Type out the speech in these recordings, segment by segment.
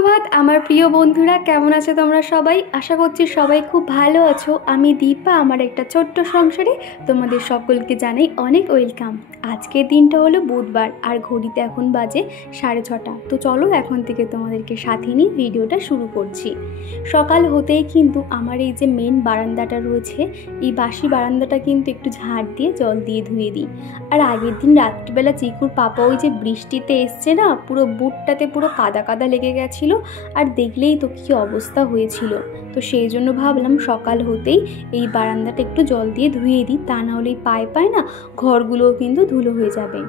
সুপ্রভাত আমার প্রিয় বন্ধুরা, কেমন আছো তোমরা সবাই? আশা করছি সবাই খুব ভালো আছো। আমি দীপা, আমার একটা ছোট্ট সংসারে তোমাদের সকলকে জানাই অনেক ওয়েলকাম। আজকের দিনটা হলো বুধবার আর ঘড়িতে এখন বাজে 6:30। তো চলো এখন থেকে তোমাদেরকে সাথে নিয়ে ভিডিওটা শুরু করছি। সকাল হতেই কিন্তু আমার এই যে মেন বারান্দাটা রয়েছে, এই বাসি বারান্দাটা কিন্তু একটু ঝাড় দিয়ে জল দিয়ে ধুয়ে দিই। আর আগের দিন রাত্রিবেলা চিকুর পাপা ওই যে বৃষ্টিতে এসছে না, পুরো বুটটাতে পুরো কাদা কাদা লেগে গেছিলো, আর দেখলেই তো কী অবস্থা হয়েছিল। তো সেই জন্য ভাবলাম সকাল হতেই এই বারান্দাটা একটু জল দিয়ে ধুয়ে দিই, তা না হলে পায়ে পায় না ঘরগুলোও কিন্তু ধুলো হয়ে যাবে।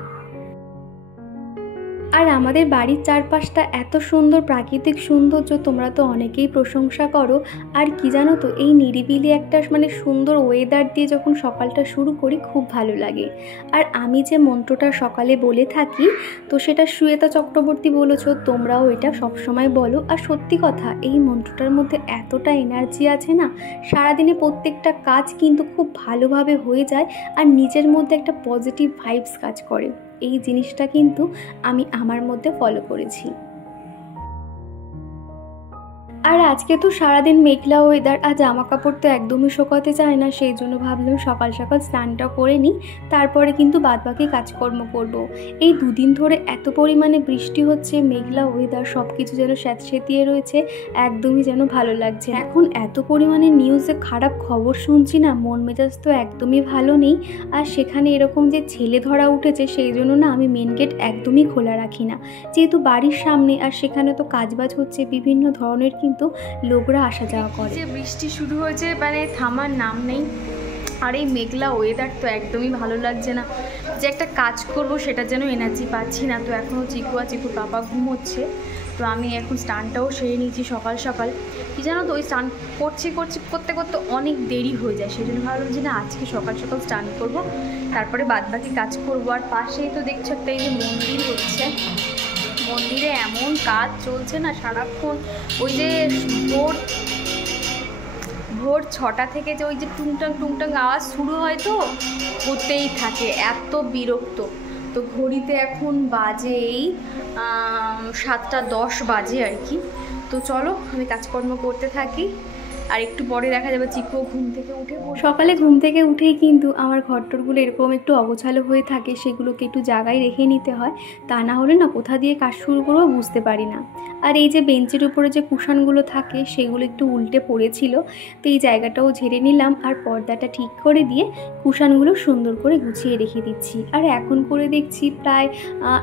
আর আমাদের বাড়ির চারপাশটা এত সুন্দর প্রাকৃতিক সৌন্দর্য, তোমরা তো অনেকেই প্রশংসা করো। আর কি জানো তো, এই নিরিবিলি একটা সুন্দর ওয়েদার দিয়ে যখন সকালটা শুরু করি খুব ভালো লাগে। আর আমি যে মন্ত্রটা সকালে বলে থাকি, তো সেটা শ্বেতা চক্রবর্তী বলেছ, তোমরাও এটা সবসময় বলো। আর সত্যি কথা, এই মন্ত্রটার মধ্যে এতটা এনার্জি আছে না, সারাদিনে প্রত্যেকটা কাজ কিন্তু খুব ভালোভাবে হয়ে যায় আর নিজের মধ্যে একটা পজিটিভ ভাইবস কাজ করে। এই জিনিসটা কিন্তু আমি আমার মধ্যে ফলো করেছি। আর আজকে তো সারাদিন মেঘলা ওয়েদার, আর জামা কাপড় তো একদমই শোকাতে চায় না, সেই জন্য ভাবলাম সকাল সকাল স্নানটা করে নিই, তারপরে কিন্তু বাদবাকি কাজকর্ম করব। এই দুদিন ধরে এত পরিমাণে বৃষ্টি হচ্ছে, মেঘলা ওয়েদার, সব কিছু যেন স্যাঁতসেঁতিয়ে রয়েছে, একদমই যেন ভালো লাগছে। এখন এত পরিমাণে নিউজে খারাপ খবর শুনছি না, মন মেজাজ তো একদমই ভালো নেই। আর সেখানে এরকম যে ছেলে ধরা উঠেছে, সেই জন্য না আমি মেন গেট একদমই খোলা রাখি না, যেহেতু বাড়ির সামনে, আর সেখানে তো কাজবাজ হচ্ছে, বিভিন্ন ধরনের কিন্তু লোকরা আসা যাওয়া করে। যে বৃষ্টি শুরু হয়েছে, থামার নাম নেই। আর এই মেঘলা ওয়েদার তো একদমই ভালো লাগছে না, যে একটা কাজ করব সেটা যেন এনার্জি পাচ্ছি না। তো এখনও চিকুর পাপা ঘুমোচ্ছে, তো আমি এখন স্নানটাও সেরে নিয়েছি সকাল সকাল। কি জানো তো, ওই স্নান করতে করতে অনেক দেরি হয়ে যায়, সেই জন্য ভাবলাম যে না, আজকে সকাল সকাল স্নান করব, তারপরে বাদবাকি কাজ করব। আর পাশেই তো দেখছো একটা এই যে মন্দির হচ্ছে, মন্দিরে এমন কাজ চলছে না সারাক্ষণ। ওই যে ভোর 6টা থেকে যে ওই যে টুংটাং আওয়াজ শুরু হয়, তো হতেই থাকে, এত বিরক্ত। তো ঘড়িতে এখন বাজে এই 7:10 বাজে আর কি। তো চলো আমি কাজকর্ম করতে থাকি, আর একটু পরে দেখা যাবে চিকুও ঘুম থেকে উঠে। সকালে ঘুম থেকে উঠেই কিন্তু আমার ঘরটরগুলো এরকম একটু অগোছালো হয়ে থাকে, সেগুলোকে একটু জায়গায় রেখে নিতে হয়, তা না হলে না কোথা দিয়ে কাজ শুরু করবো বুঝতে পারি না। আর এই যে বেঞ্চের উপরে যে কুশনগুলো থাকে, সেগুলো একটু উল্টে পড়েছিল, তো এই জায়গাটাও ঝেড়ে নিলাম, আর পর্দাটা ঠিক করে দিয়ে কুশনগুলো সুন্দর করে গুছিয়ে রেখে দিচ্ছি। আর এখন করে দেখছি প্রায়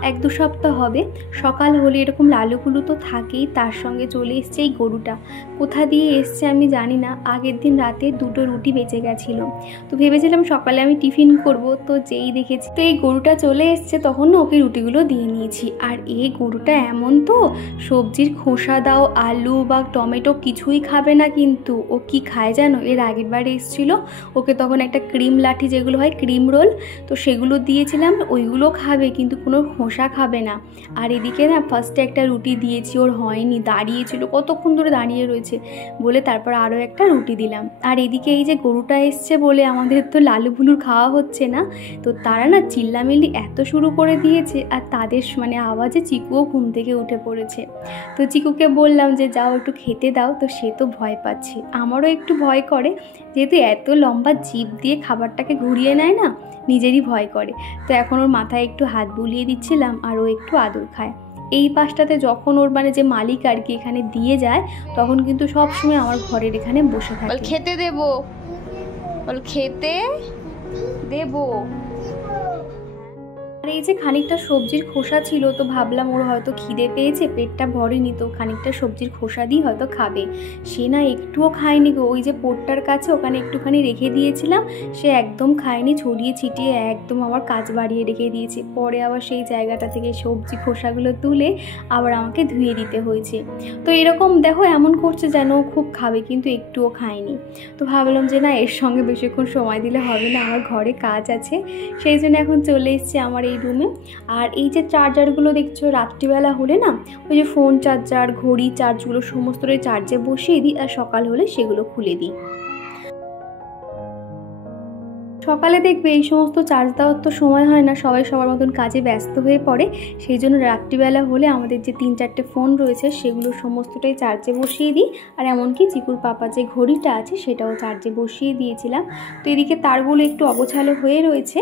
1-2 সপ্তাহ হবে, সকাল হলে এরকম লালুগুলো তো থাকেই, তার সঙ্গে চলে এসছে এই গরুটা। কোথা দিয়ে এসছে আমি জানি না, আগের দিন রাতে 2টো রুটি বেঁচে গেছিলো, তো ভেবেছিলাম সকালে আমি টিফিন করব, তো যেই দেখেছি তো এই গরুটা চলে এসছে, তখন না ওকে রুটিগুলো দিয়ে নিয়েছি। আর এই গরুটা এমন, তো সবজির খোসা দাও, আলু বা টমেটো কিছুই খাবে না, কিন্তু ও কি খায় জানো, এর আগের বারে এসেছিলো, ওকে তখন একটা ক্রিম লাঠি যেগুলো হয় ক্রিম রোল, তো সেগুলো দিয়েছিলাম, ওইগুলো খাবে, কিন্তু কোনো খোসা খাবে না। আর এদিকে না ফার্স্টে একটা রুটি দিয়েছি, ওর হয়নি, দাঁড়িয়েছিল কতক্ষণ ধরে দাঁড়িয়ে রয়েছে বলে, তারপর আরও একটা রুটি দিলাম। আর এদিকে এই যে গরুটা এসছে বলে আমাদের তো লালু ভুলুর খাওয়া হচ্ছে না, তো তারা না চিল্লামিল্লি এত শুরু করে দিয়েছে, আর তাদের আওয়াজে চিকুও ঘুম থেকে উঠে পড়েছে। তো চিকুকে বললাম যে যাও একটু খেতে দাও, তো সে তো ভয় পাচ্ছে, আমারও একটু ভয় করে, যেহেতু এত লম্বা জিভ দিয়ে খাবারটাকে ঘুরিয়ে নেয় না, নিজেরই ভয় করে। তো এখন ওর মাথায় একটু হাত বুলিয়ে দিচ্ছিলাম, আর ও একটু আদর খায়। এই পাশটাতে যখন ওর যে মালিক আর কি এখানে দিয়ে যায়, তখন কিন্তু সবসময় আমার ঘরের এখানে বসে থাকে। খেতে দেবো, খেতে দেবো। আর এই যে খানিকটা সবজির খোসা ছিল, তো ভাবলাম ওর হয়তো খিদে পেয়েছে, পেটটা ভরেনি, তো খানিকটা সবজির খোসা দিয়ে হয়তো খাবে। সে না একটুও খায়নি গো, ওই যে পোটটার কাছে ওখানে একটুখানি রেখে দিয়েছিলাম, সে একদম খায়নি, ছড়িয়ে ছিটিয়ে একদম আমার কাজ বাড়িয়ে রেখে দিয়েছে। পরে আবার সেই জায়গাটা থেকে সবজি খোসাগুলো তুলে আবার আমাকে ধুয়ে দিতে হয়েছে। তো এরকম দেখো, এমন করছে যেন খুব খাবে, কিন্তু একটুও খায়নি। তো ভাবলাম যে না, এর সঙ্গে বেশিক্ষণ সময় দিলে হবে না, আমার ঘরে কাজ আছে, সেই জন্য এখন চলে এসছে আমার এই রুমে। আর এই যে চার্জারগুলো দেখছো, রাত্রিবেলা হলে না ওই যে ফোন চার্জার, ঘড়ি চার্জগুলো সমস্তটাই চার্জে বসিয়ে দিই, আর সকাল হলে সেগুলো খুলে দিই। সকালে দেখবে এই সমস্ত চার্জ দেওয়ার তো সময় হয় না, সবাই সবার মতন কাজে ব্যস্ত হয়ে পড়ে। সেই জন্য রাত্রিবেলা হলে আমাদের যে 3-4টে ফোন রয়েছে সেগুলো সমস্তটাই চার্জে বসিয়ে দিই। আর এমনকি চিকুর পাপা যে ঘড়িটা আছে সেটাও চার্জে বসিয়ে দিয়েছিলাম। তো এদিকে তারগুলো একটু অগোছালো হয়ে রয়েছে।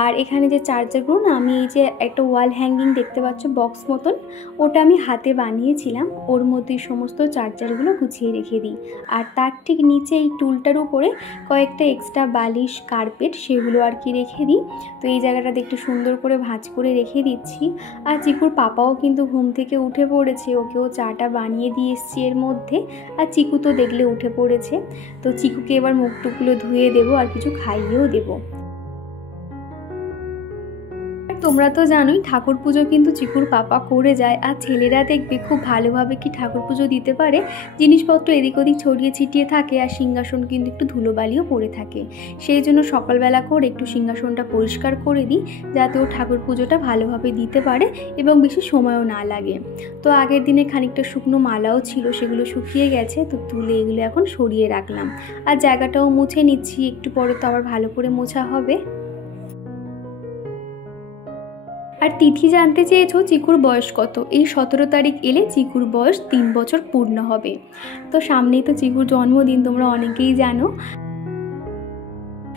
আর এখানে যে চার্জারগুলো না, আমি এই যে একটা ওয়াল হ্যাঙ্গিং দেখতে পাচ্ছ বক্স মতন, ওটা আমি হাতে বানিয়েছিলাম, ওর মধ্যেই সমস্ত চার্জারগুলো গুছিয়ে রেখে দিই। আর তার ঠিক নিচে এই টুলটার উপরে কয়েকটা এক্সট্রা বালিশ, কার্পেট সেগুলো আর কি রেখে দিই। তো এই জায়গাটাতে একটু সুন্দর করে ভাঁজ করে রেখে দিচ্ছি। আর চিকুর পাপাও কিন্তু ঘুম থেকে উঠে পড়েছে, ওকেও চাটা বানিয়ে দিয়ে এসছি এর মধ্যে। আর চিকু তো দেখলে উঠে পড়েছে। তো চিকুকে এবার মুখ টুকগুলো ধুয়ে দেবো আর কিছু খাইয়েও দেবো। তোমরা তো জানোই ঠাকুর পুজো কিন্তু চিকুর পাপা করে যায়। আর ছেলেরা দেখবে খুব ভালোভাবে কি ঠাকুর পুজো দিতে পারে, জিনিসপত্র এদিক ওদিক ছড়িয়ে ছিটিয়ে থাকে আর সিংহাসন কিন্তু একটু ধুলোবালিও পড়ে থাকে। সেই জন্য সকালবেলা করে একটু সিংহাসনটা পরিষ্কার করে দিই, যাতে ও ঠাকুর পুজোটা ভালোভাবে দিতে পারে এবং বেশি সময়ও না লাগে। তো আগের দিনে খানিকটা শুকনো মালাও ছিল, সেগুলো শুকিয়ে গেছে, তো তুলে এগুলো এখন সরিয়ে রাখলাম। আর জায়গাটাও মুছে নিচ্ছি, একটু পরে তো আবার ভালো করে মোছা হবে। আর তিথি জানতে চেয়েছো চিকুর বয়স কত। এই 17 তারিখ এলে চিকুর বয়স 3 বছর পূর্ণ হবে। তো সামনেই তো চিকুর জন্মদিন, তোমরা অনেকেই জানো।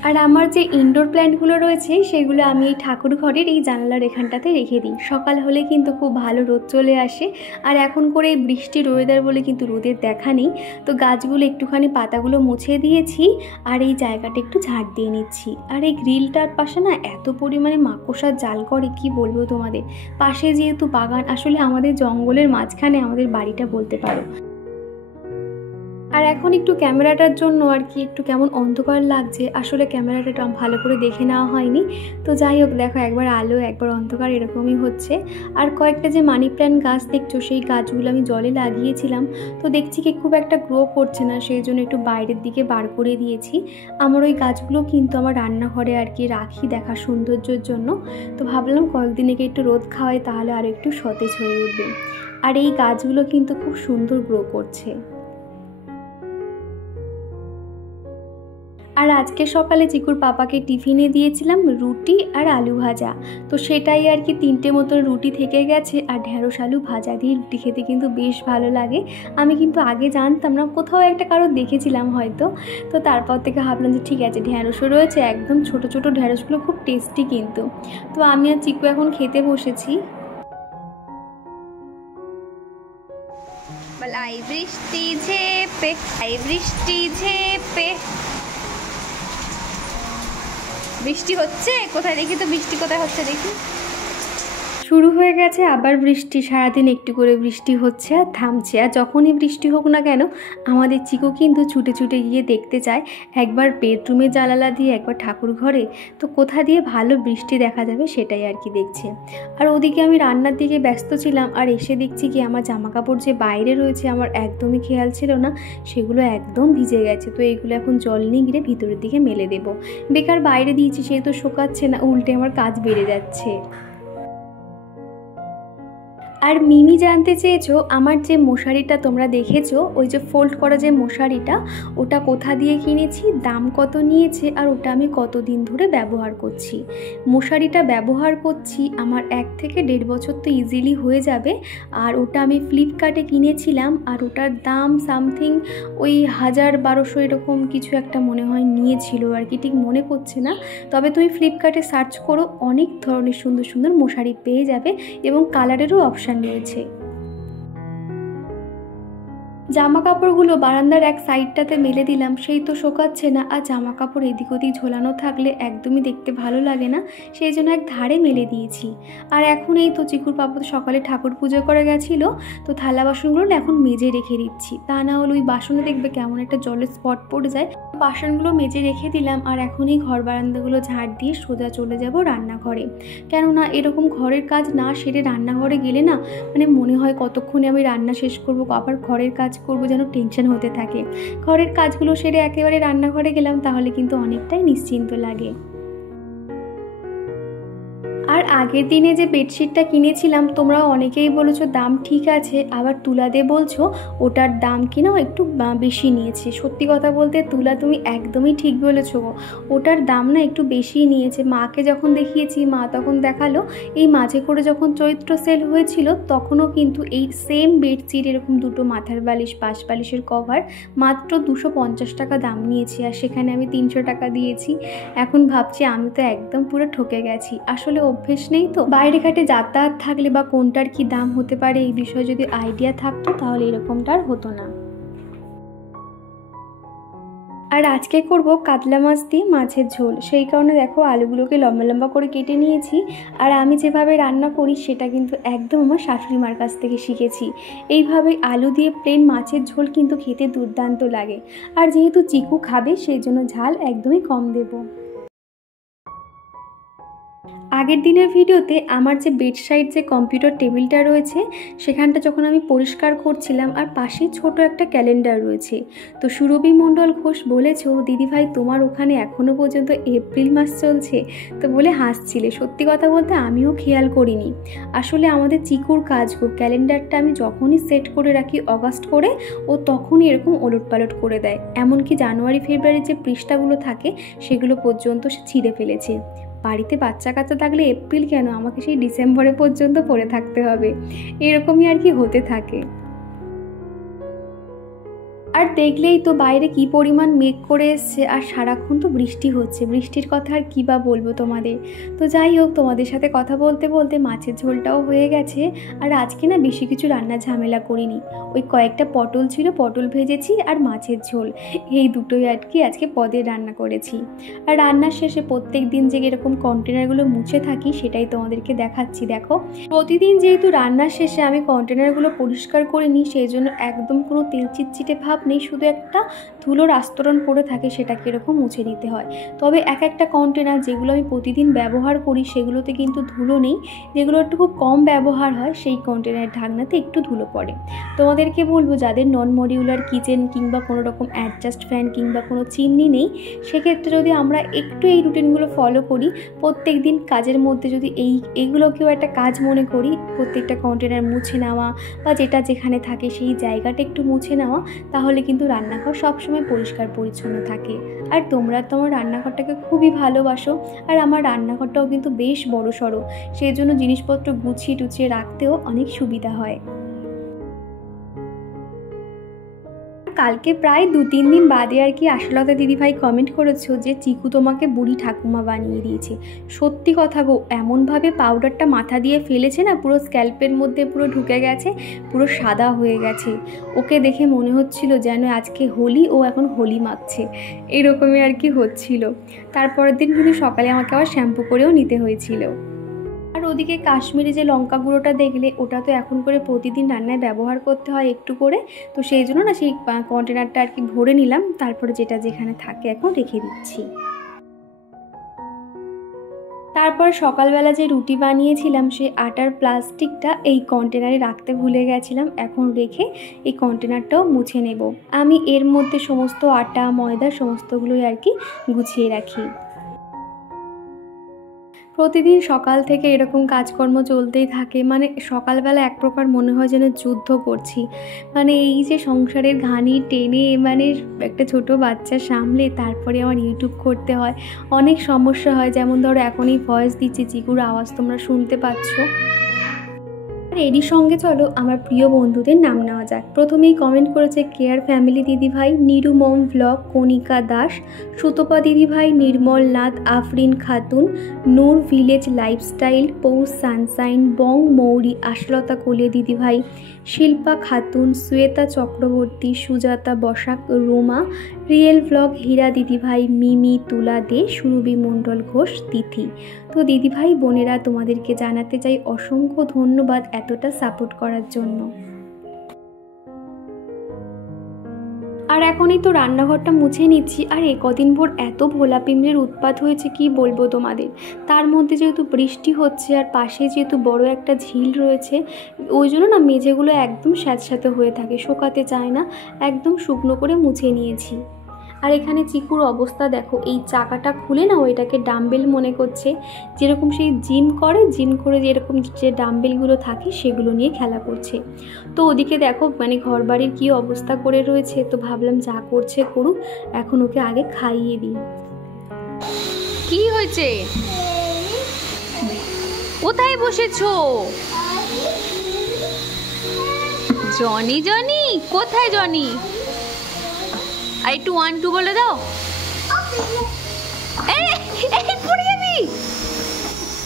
আর আমার যে ইনডোর প্ল্যান্টগুলো রয়েছে সেগুলো আমি এই ঠাকুর ঘরের এই জানালার এখানটাতে রেখে দিই। সকাল হলে কিন্তু খুব ভালো রোদ চলে আসে। আর এখন করে এই বৃষ্টির ওয়েদার বলে কিন্তু রোদের দেখা নেই। তো গাছগুলো একটুখানি পাতাগুলো মুছে দিয়েছি আর এই জায়গাটা একটু ঝাড় দিয়ে নিচ্ছি। আর এই গ্রিলটার পাশে না এত পরিমাণে মাকড়সার জাল করে কি বলবো তোমাদের। পাশে যেহেতু বাগান, আসলে আমাদের জঙ্গলের মাঝখানে আমাদের বাড়িটা বলতে পারো। আর এখন একটু ক্যামেরাটার জন্য আর কি একটু কেমন অন্ধকার লাগছে, আসলে ক্যামেরাটা ভালো করে দেখে নেওয়া হয়নি। তো যাই হোক, দেখো একবার আলো একবার অন্ধকার এরকমই হচ্ছে। আর কয়েকটা যে মানি প্ল্যান্ট গাছ দেখছো, সেই গাছগুলো আমি জলে লাগিয়েছিলাম, তো দেখছি কি খুব একটা গ্রো করছে না, সেই জন্য একটু বাইরের দিকে বার করে দিয়েছি। আমার ওই গাছগুলো কিন্তু আমার রান্নাঘরে আর কি রাখি দেখার সৌন্দর্যের জন্য। তো ভাবলাম কয়েকদিন একে একটু রোদ খাওয়াই, তাহলে আর একটু সতেজ হয়ে উঠবে। আর এই গাছগুলো কিন্তু খুব সুন্দর গ্রো করছে। আর আজকে সকালে চিকুর পাপাকে টিফিনে দিয়েছিলাম রুটি আর আলু ভাজা। তো সেটাই আর কি 3টে মতন রুটি থেকে গেছে। আর ঢেঁড়স আলু ভাজা দিয়ে রুটি খেতে কিন্তু বেশ ভালো লাগে। আমি কিন্তু আগে জানতাম না, কোথাও একটা কারো দেখেছিলাম হয়তো। তো তারপর থেকে ভাবলাম যে ঠিক আছে, ঢেঁড়সও রয়েছে, একদম ছোট ছোট ঢেঁড়সগুলো খুব টেস্টি কিন্তু। তো আমি আর চিকু এখন খেতে বসেছি। আই বৃষ্টি ঝেপে, আই বৃষ্টি ঝেপে। বৃষ্টি হচ্ছে কোথায় দেখি তো, বৃষ্টি কোথায় হচ্ছে দেখি। শুরু হয়ে গেছে আবার বৃষ্টি, সারাদিন একটু করে বৃষ্টি হচ্ছে আর থামছে। আর যখনই বৃষ্টি হোক না কেন, আমাদের চিকু কিন্তু ছুটে ছুটে গিয়ে দেখতে চায়, একবার বেডরুমে জানালা দিয়ে, একবার ঠাকুর ঘরে। তো কোথা দিয়ে ভালো বৃষ্টি দেখা যাবে সেটাই আর কি দেখছে। আর ওদিকে আমি রান্নার দিকে ব্যস্ত ছিলাম, আর এসে দেখছি কি আমার জামা কাপড় যে বাইরে রয়েছে আমার একদমই খেয়াল ছিল না, সেগুলো একদম ভিজে গেছে। তো এইগুলো এখন জল নিয়ে গিয়ে ভিতরের দিকে মেলে দেবো। বেকার বাইরে দিয়েছি, সেই তো শোকাচ্ছে না, উল্টে আমার কাজ বেড়ে যাচ্ছে। আর মিমি জানতে চেয়েছো আমার যে মশারিটা তোমরা দেখেছো, ওই যে ফোল্ড করা যে মশারিটা, ওটা কোথা দিয়ে কিনেছি, দাম কত নিয়েছে, আর ওটা আমি কতদিন ধরে ব্যবহার করছি। মশারিটা ব্যবহার করছি আমার 1 থেকে 1.5 বছর তো ইজিলি হয়ে যাবে। আর ওটা আমি ফ্লিপকার্টে কিনেছিলাম, আর ওটার দাম সামথিং ওই 1000-1200 এরকম কিছু একটা মনে হয় নিয়েছিল আর কি, ঠিক মনে পড়ছে না। তবে তুমি ফ্লিপকার্টে সার্চ করো, অনেক ধরনের সুন্দর সুন্দর মশারি পেয়ে যাবে এবং কালারেরও অপশান রয়েছে। জামা কাপড়গুলো বারান্দার এক সাইডটাতে মেলে দিলাম, সেই তো শোকাচ্ছে না। আর জামা কাপড় এদিক ওদিক ঝোলানো থাকলে একদমই দেখতে ভালো লাগে না, সেই জন্য এক ধারে মেলে দিয়েছি। আর এখন এই তো চিকুর পাপা সকালে ঠাকুর পুজো করে গেছিলো, তো থালা বাসনগুলো এখন মেজে রেখে দিচ্ছি। তা না হলে ওই বাসনে দেখবে কেমন একটা জলের স্পট পড়ে যায়। বাসনগুলো মেজে রেখে দিলাম, আর এখনই ঘর বারান্দাগুলো ঝাড় দিয়ে সোজা চলে যাব রান্নাঘরে। কেননা এরকম ঘরের কাজ না সেরে রান্নাঘরে গেলে না, মানে মনে হয় কতক্ষণে আমি রান্না শেষ করবো, আবার ঘরের কাজ করবো, যেন টেনশন হতে থাকে। ঘরের কাজগুলো সেরে একেবারে রান্নাঘরে গেলাম, তাহলে কিন্তু অনেকটাই নিশ্চিন্ত লাগে। আর আগের দিনে যে বেডশিটটা কিনেছিলাম তোমরা অনেকেই বলেছো দাম ঠিক আছে, আবার তুলা দিয়ে বলছো ওটার দাম কিনা একটু বেশি নিয়েছে। সত্যি কথা বলতে তুলা তুমি একদমই ঠিক বলেছো, ওটার দাম না একটু বেশি নিয়েছে। মাকে যখন দেখিয়েছি মা তখন দেখালো এই মাঝে করে যখন চৈত্র সেল হয়েছিল তখনও কিন্তু এই সেম বেডশিট এরকম দুটো মাথার বালিশ পাশ বালিশের কভার মাত্র 250 টাকা দাম নিয়েছি, আর সেখানে আমি 300 টাকা দিয়েছি। এখন ভাবছি আমি তো একদম পুরো ঠকে গেছি। আসলে অভ্যেস নেই তো, বাইরে ঘাটে যাতায়াত থাকলে বা কোনটার কি দাম হতে পারে এই বিষয়ে যদি আইডিয়া থাকতো তাহলে এরকমটা আর হতো না। আর আজকে করব কাতলা মাছ দিয়ে মাছের ঝোল, সেই কারণে দেখো আলুগুলোকে লম্বা লম্বা করে কেটে নিয়েছি। আর আমি যেভাবে রান্না করি সেটা কিন্তু একদম আমার শাশুড়ি মার কাছ থেকে শিখেছি। এইভাবে আলু দিয়ে প্লেন মাছের ঝোল কিন্তু খেতে দুর্দান্ত লাগে। আর যেহেতু চিকু খাবে সেই জন্য ঝাল একদমই কম দেবো। আগের দিনের ভিডিওতে আমার যে বেড সাইড যে কম্পিউটার টেবিলটা রয়েছে সেখানটা যখন আমি পরিষ্কার করছিলাম, আর পাশে ছোট একটা ক্যালেন্ডার রয়েছে, তো সুরভি মণ্ডল ঘোষ বলেছো দিদিভাই তোমার ওখানে এখনও পর্যন্ত এপ্রিল মাস চলছে, তো বলে হাসছিলে। সত্যি কথা বলতে আমিও খেয়াল করিনি। আসলে আমাদের চিকুর কাজ গো, ক্যালেন্ডারটা আমি যখনই সেট করে রাখি অগাস্ট করে ও তখনই এরকম ওলটপালট করে দেয়। এমনকি জানুয়ারি ফেব্রুয়ারির যে পৃষ্ঠাগুলো থাকে সেগুলো পর্যন্ত সে ছিঁড়ে ফেলেছে। বাড়িতে বাচ্চা কাচ্চা থাকলে এপ্রিল কেন, আমাকে সেই ডিসেম্বরে পর্যন্ত পড়ে থাকতে হবে, এরকমই আর কি হতে থাকে। আর দেখলেই তো বাইরে কি পরিমাণ মেঘ করে এসছে, আর সারাক্ষণ তো বৃষ্টি হচ্ছে। বৃষ্টির কথা আর কী বা বলবো তোমাদের। তো যাই হোক, তোমাদের সাথে কথা বলতে বলতে মাছের ঝোলটাও হয়ে গেছে। আর আজকে না বেশি কিছু রান্নার ঝামেলা করিনি, ওই কয়েকটা পটল ছিল, পটল ভেজেছি আর মাছের ঝোল, এই দুটোই আর কি আজকে পদের রান্না করেছি। আর রান্নার শেষে প্রত্যেক দিন যে এরকম কন্টেনারগুলো মুছে থাকি সেটাই তোমাদেরকে দেখাচ্ছি। দেখো প্রতিদিন যেহেতু রান্নার শেষে আমি কন্টেনারগুলো পরিষ্কার করে নিই সেই জন্য একদম কোনো তেল চিটচিটে ভাব নেই, শুধু একটা ধুলোর আস্তরণ পড়ে থাকে, সেটাকে এরকম মুছে নিতে হয়। তবে এক একটা কন্টেনার যেগুলো আমি প্রতিদিন ব্যবহার করি সেগুলোতে কিন্তু ধুলো নেই, যেগুলো একটু খুব কম ব্যবহার হয় সেই কন্টেনারের ঢাকনাতে একটু ধুলো পড়ে। তোমাদেরকে বলবো যাদের নন মডিউলার কিচেন কিংবা কোনো রকম অ্যাডজাস্ট ফ্যান কিংবা কোনো চিমনি নেই, সেক্ষেত্রে যদি আমরা একটু এই রুটিনগুলো ফলো করি, প্রত্যেক দিন কাজের মধ্যে যদি এইগুলোকেও একটা কাজ মনে করি, প্রত্যেকটা কন্টেনার মুছে নেওয়া বা যেটা যেখানে থাকে সেই জায়গাটা একটু মুছে নেওয়া, তাহলে কিন্তু রান্নাঘর সবসময় পরিষ্কার পরিচ্ছন্ন থাকে। আর তোমরা তো আমার রান্নাঘরটাকে খুবই ভালোবাসো, আর আমার রান্নাঘরটাও কিন্তু বেশ বড় সড়ো, সেই জন্য জিনিসপত্র গুছিয়ে টুছিয়ে রাখতেও অনেক সুবিধা হয়। কালকে প্রায় 2-3 দিন বাদে আর কি আশালতা দিদিভাই কমেন্ট করেছো যে চিকু তোমাকে বুড়ি ঠাকুমা বানিয়ে দিয়েছে। সত্যি কথা গো, এমনভাবে পাউডারটা মাথা দিয়ে ফেলেছে না, পুরো স্ক্যাল্পের মধ্যে পুরো ঢুকে গেছে, পুরো সাদা হয়ে গেছে। ওকে দেখে মনে হচ্ছিল যেন আজকে হোলি, ও এখন হোলি মাখছে, এরকমই আর কি হচ্ছিল। তারপরের দিন কিন্তু সকালে আমাকে আবার শ্যাম্পু করেও নিতে হয়েছিল। আর ওদিকে কাশ্মীরি যে লঙ্কা গুঁড়োটা দেখলে, ওটা তো এখন করে প্রতিদিন রান্নায় ব্যবহার করতে হয় একটু করে, তো সেই জন্য না সেই কন্টেনারটা আর কি ভরে নিলাম, তারপরে যেটা যেখানে থাকে এখন রেখে দিচ্ছি। তারপর সকালবেলা যে রুটি বানিয়েছিলাম সেই আটার প্লাস্টিকটা এই কন্টেনারে রাখতে ভুলে গেছিলাম, এখন রেখে এই কন্টেনারটাও মুছে নেব। আমি এর মধ্যে সমস্ত আটা ময়দা সমস্তগুলোই আর কি গুছিয়ে রাখি। প্রতিদিন সকাল থেকে এরকম কাজকর্ম চলতেই থাকে, মানে সকালবেলা এক প্রকার মনে হয় যেন যুদ্ধ করছি। মানে এই যে সংসারের ঘানি টেনে, মানে একটা ছোট বাচ্চা সামলে তারপরে আমার ইউটিউব করতে হয়, অনেক সমস্যা হয়। যেমন ধরো এখন এই ভয়েস দিচ্ছি, চিকুর আওয়াজ তোমরা শুনতে পাচ্ছ। আর এরই সঙ্গে চলো আমার প্রিয় বন্ধুদের নাম নেওয়া যাক। প্রথমেই কমেন্ট করেছে কেয়ার ফ্যামিলি দিদিভাই, নিরুমম ব্লগ, কণিকা দাস, সুতপা দিদিভাই, নির্মল নাথ, আফরিন খাতুন, নূর ভিলেজ লাইফস্টাইল, পৌষ সানসাইন, বং মৌরি, আশলতা কোলে দিদিভাই, শিল্পা খাতুন, শ্বেতা চক্রবর্তী, সুজাতা বসাক, রোমা, রিয়েল ব্লগ, হীরা দিদিভাই, মিমি, তুলা দে, সুরভি মণ্ডল ঘোষ, তিথি। তো দিদিভাই বোনেরা তোমাদেরকে জানাতে চাই অসংখ্য ধন্যবাদ এতটা সাপোর্ট করার জন্য। আর এখনই তো রান্নাঘরটা মুছে নিচ্ছি। আর কদিন ভোর এত ভোলা পিঁমড়ের উৎপাত হয়েছে কি বলবো তোমাদের। তার মধ্যে যেহেতু বৃষ্টি হচ্ছে আর পাশে যেহেতু বড় একটা ঝিল রয়েছে, ওই জন্য না মেঝেগুলো একদম স্যাঁতস্যাঁতে হয়ে থাকে, শোকাতে চায় না, একদম শুকনো করে মুছে নিয়েছি। আর এখানে চিকুর অবস্থা দেখো, এই চাকাটা খুলে না ওইটাকে ডাম্বেল মনে করছে, যেরকম সেই জিম করে যেরকম যে ডাম্বেলগুলো থাকে সেগুলো নিয়ে খেলা করছে। তো ওদিকে দেখো মানে ঘর বাড়ির কী অবস্থা করে রয়েছে, তো ভাবলাম যা করছে করুক, এখন ওকে আগে খাইয়ে দিই। কি হয়েছে? কোথায় বসেছো? জনি জনি কোথায় জনি? আর একটু 1 2 বলে দাও। পড়ে যাবি।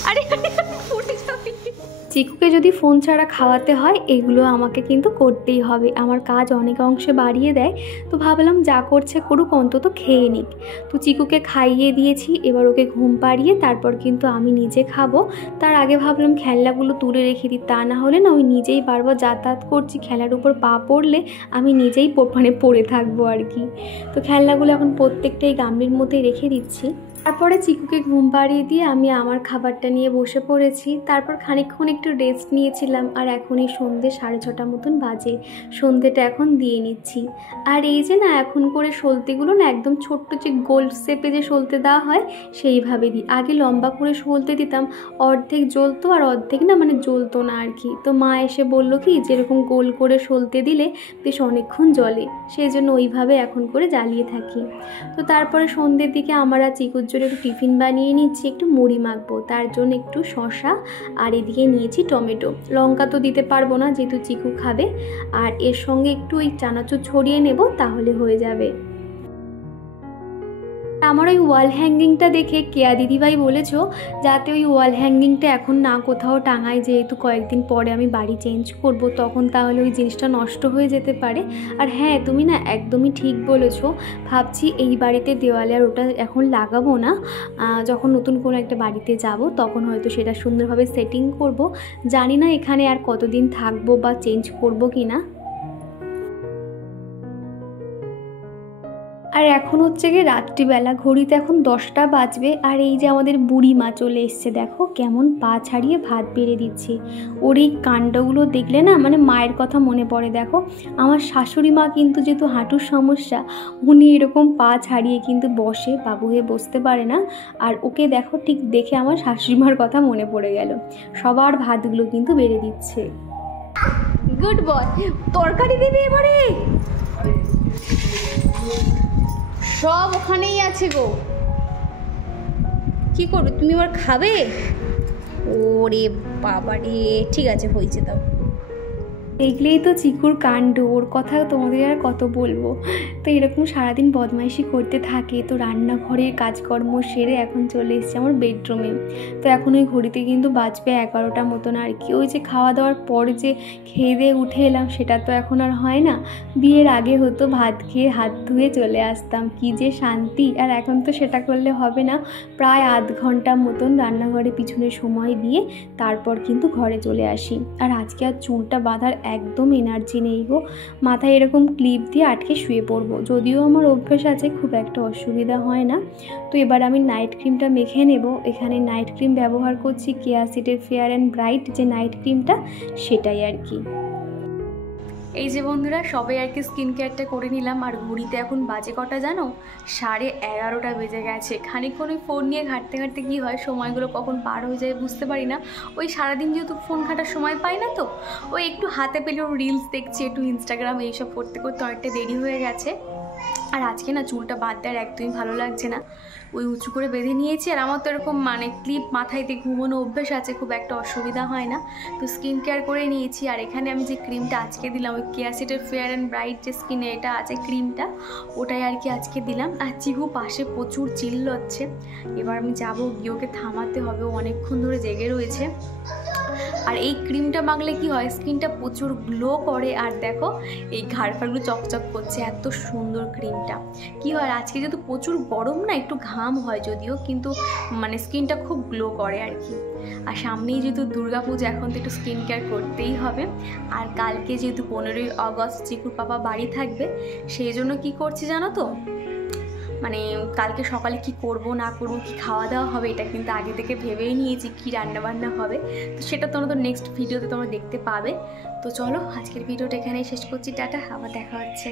আরে পড়ে যাবি। চিকুকে যদি ফোন ছাড়া খাওয়াতে হয় এগুলো আমাকে কিন্তু করতেই হবে, আমার কাজ অনেক অংশে বাড়িয়ে দেয়। তো ভাবলাম যা করছে করুক, অন্তত খেয়ে নিক। তো চিকুকে খাইয়ে দিয়েছি, এবার ওকে ঘুম পাড়িয়ে তারপর কিন্তু আমি নিজে খাবো। তার আগে ভাবলাম খেলনাগুলো তুলে রেখে দিই, তা না হলে না ওই নিজেই বারবার যাতায়াত করছি, খেলার উপর পা পড়লে আমি নিজেই পড়ে থাকবো আর কি। তো খেলনাগুলো এখন প্রত্যেকটাই গামলির মধ্যে রেখে দিচ্ছি। তারপরে চিকুকে ঘুম পাড়িয়ে দিয়ে আমি আমার খাবারটা নিয়ে বসে পড়েছি। তারপর খানিকক্ষণ একটু রেস্ট নিয়েছিলাম, আর এখন এই সন্ধ্যে 6:30 মতন বাজে, সন্ধ্যেটা এখন দিয়ে নিচ্ছি। আর এই যে না এখন করে সলতেগুলো না একদম ছোট্ট যে গোল শেপে যে সলতে দেওয়া হয় সেইভাবে দিই। আগে লম্বা করে সলতে দিতাম, অর্ধেক জ্বলতো আর অর্ধেক না মানে জ্বলতো না আর কি। তো মা এসে বললো কি যেরকম গোল করে সলতে দিলে বেশ অনেকক্ষণ জ্বলে, সেই জন্য ওইভাবে এখন করে জ্বালিয়ে থাকি। তো তারপরে সন্ধ্যের দিকে আমরা চিকুর জন্য একটু টিফিন বানিয়ে নিচ্ছি, একটু মুড়ি মাখবো, তার জন্য একটু শসা আর এদিকে নিয়েছি টমেটো। লঙ্কা তো দিতে পারবো না যেহেতু চিকু খাবে, আর এর সঙ্গে একটু ওই চানাচুর ছড়িয়ে নেব, তাহলে হয়ে যাবে। আমার ওই ওয়াল হ্যাঙ্গিংটা দেখে কেয়া দিদিভাই বলেছো যাতে ওই ওয়াল হ্যাঙ্গিংটা এখন না কোথাও টাঙাই, যেহেতু কয়েকদিন পরে আমি বাড়ি চেঞ্জ করব, তখন তাহলে ওই জিনিসটা নষ্ট হয়ে যেতে পারে। আর হ্যাঁ, তুমি না একদমই ঠিক বলেছো, ভাবছি এই বাড়িতে দেওয়ালে আর ওটা এখন লাগাবো না, যখন নতুন কোনো একটা বাড়িতে যাব তখন হয়তো সেটা সুন্দরভাবে সেটিং করব। জানি না এখানে আর কতদিন থাকবো বা চেঞ্জ করব কি না। আর এখন হচ্ছে গিয়ে রাত্রিবেলা, ঘড়িতে এখন 10টা বাজবে। আর এই যে আমাদের বুড়ি মা চলে এসছে, দেখো কেমন পা ছাড়িয়ে ভাত বেড়ে দিচ্ছে। ওর এই কাণ্ডগুলো দেখলে না মানে মায়ের কথা মনে পড়ে। দেখো আমার শাশুড়ি মা কিন্তু যেহেতু হাঁটুর সমস্যা, উনি এরকম পা ছাড়িয়ে কিন্তু বসে, বাবু হয়ে বসতে পারে না। আর ওকে দেখো ঠিক দেখে আমার শাশুড়ি মার কথা মনে পড়ে গেল। সবার ভাতগুলো কিন্তু বেড়ে দিচ্ছে। Good boy. তরকারি দিবি এবারে? সব ওখানেই আছে গো। কি করবে তুমি এবার খাবে? ওরে বাবা রে, ঠিক আছে হয়েছে দাও। দেখলেই তো চিকুর কাণ্ড, ওর কথা তোমাদের আর কত বলবো। তো এরকম সারাদিন বদমাইশি করতে থাকে। তো রান্নাঘরের কাজকর্ম সেরে এখন চলে এসেছে আমার বেডরুমে। তো এখন ওই ঘড়িতে কিন্তু বাজবে 11টা মতন আর কি। ওই যে খাওয়া দাওয়ার পর যে খেয়ে দিয়ে উঠে এলাম সেটা তো এখন আর হয় না। বিয়ের আগে হতো ভাত খেয়ে হাত ধুয়ে চলে আসতাম, কি যে শান্তি। আর এখন তো সেটা করলে হবে না, প্রায় আধ ঘন্টা মতন রান্নাঘরে পিছনে সময় দিয়ে তারপর কিন্তু ঘরে চলে আসি। আর আজকে আর চুলটা বাঁধার একদম এনার্জি নেই গো, মাথায় এরকম ক্লিপ দিয়ে আটকে শুয়ে পড়বো। যদিও আমার অভ্যেস আছে, খুব একটা অসুবিধা হয় না। তো এবার আমি নাইট ক্রিমটা মেখে নেব। এখানে নাইট ক্রিম ব্যবহার করছি কেয়াসিটের ফেয়ার অ্যান্ড ব্রাইট যে নাইট ক্রিমটা, সেটাই আর কি। এই যে বন্ধুরা সবাই আর কি স্কিন কেয়ারটা করে নিলাম। আর ঘড়িতে এখন বাজে কটা জানো? 11:30 বেজে গেছে। খানিকক্ষণ ওই ফোন নিয়ে ঘাঁটতে ঘাঁটতে কী হয় সময়গুলো কখন পার হয়ে যায় বুঝতে পারি না। ওই সারাদিন যেহেতু ফোন ঘাঁটার সময় পাই না, তো ওই একটু হাতে পেলেও রিলস দেখছি, একটু ইনস্টাগ্রাম এইসব করতে করতে অনেকটা দেরি হয়ে গেছে। আর আজকে না চুলটা বাঁধতে আর একদমই ভালো লাগছে না, ওই উঁচু করে বেঁধে নিয়েছি। আর আমার তো এরকম মানে ক্লিপ মাথায় দিয়ে ঘুমানো অভ্যেস আছে, খুব একটা অসুবিধা হয় না। তো স্কিন কেয়ার করে নিয়েছি। আর এখানে আমি যে ক্রিমটা আজকে দিলাম, ওই কেয়াসিটের ফেয়ার অ্যান্ড ব্রাইট যে স্কিনে এটা আছে ক্রিমটা, ওটাই আর কি আজকে দিলাম। আর চিহু পাশে প্রচুর চিল্লাচ্ছে। এবার আমি যাবো, গিয়ে ওকে থামাতে হবে, ও অনেকক্ষণ ধরে জেগে রয়েছে। আর এই ক্রিমটা মাখলে কি হয়, স্কিনটা প্রচুর গ্লো করে। আর দেখো এই ঘাড়ফাড়গুলো চকচক করছে, এত সুন্দর ক্রিমটা। কি হয় আজকে যেহেতু প্রচুর গরম না, একটু ঘাম হয় যদিও, কিন্তু মানে স্কিনটা খুব গ্লো করে আর কি। আর সামনেই যেহেতু দুর্গাপূজা, এখন তো একটু স্কিন কেয়ার করতেই হবে। আর কালকে যেহেতু 15ই আগস্ট চিকুর পাপা বাড়ি থাকবে, সেই জন্য কী করছি জানো তো, মানে কালকে সকালে কি করব না করব, কি খাওয়া দাওয়া হবে, এটা কিন্তু আগে থেকে ভেবেই নিয়েছি কি রান্নাবান্না হবে। তো সেটা তোমরা তো নেক্সট ভিডিওতে তোমরা দেখতে পাবে। তো চলো আজকের ভিডিওটা এখানেই শেষ করছি, টাটা, আবার দেখা হচ্ছে।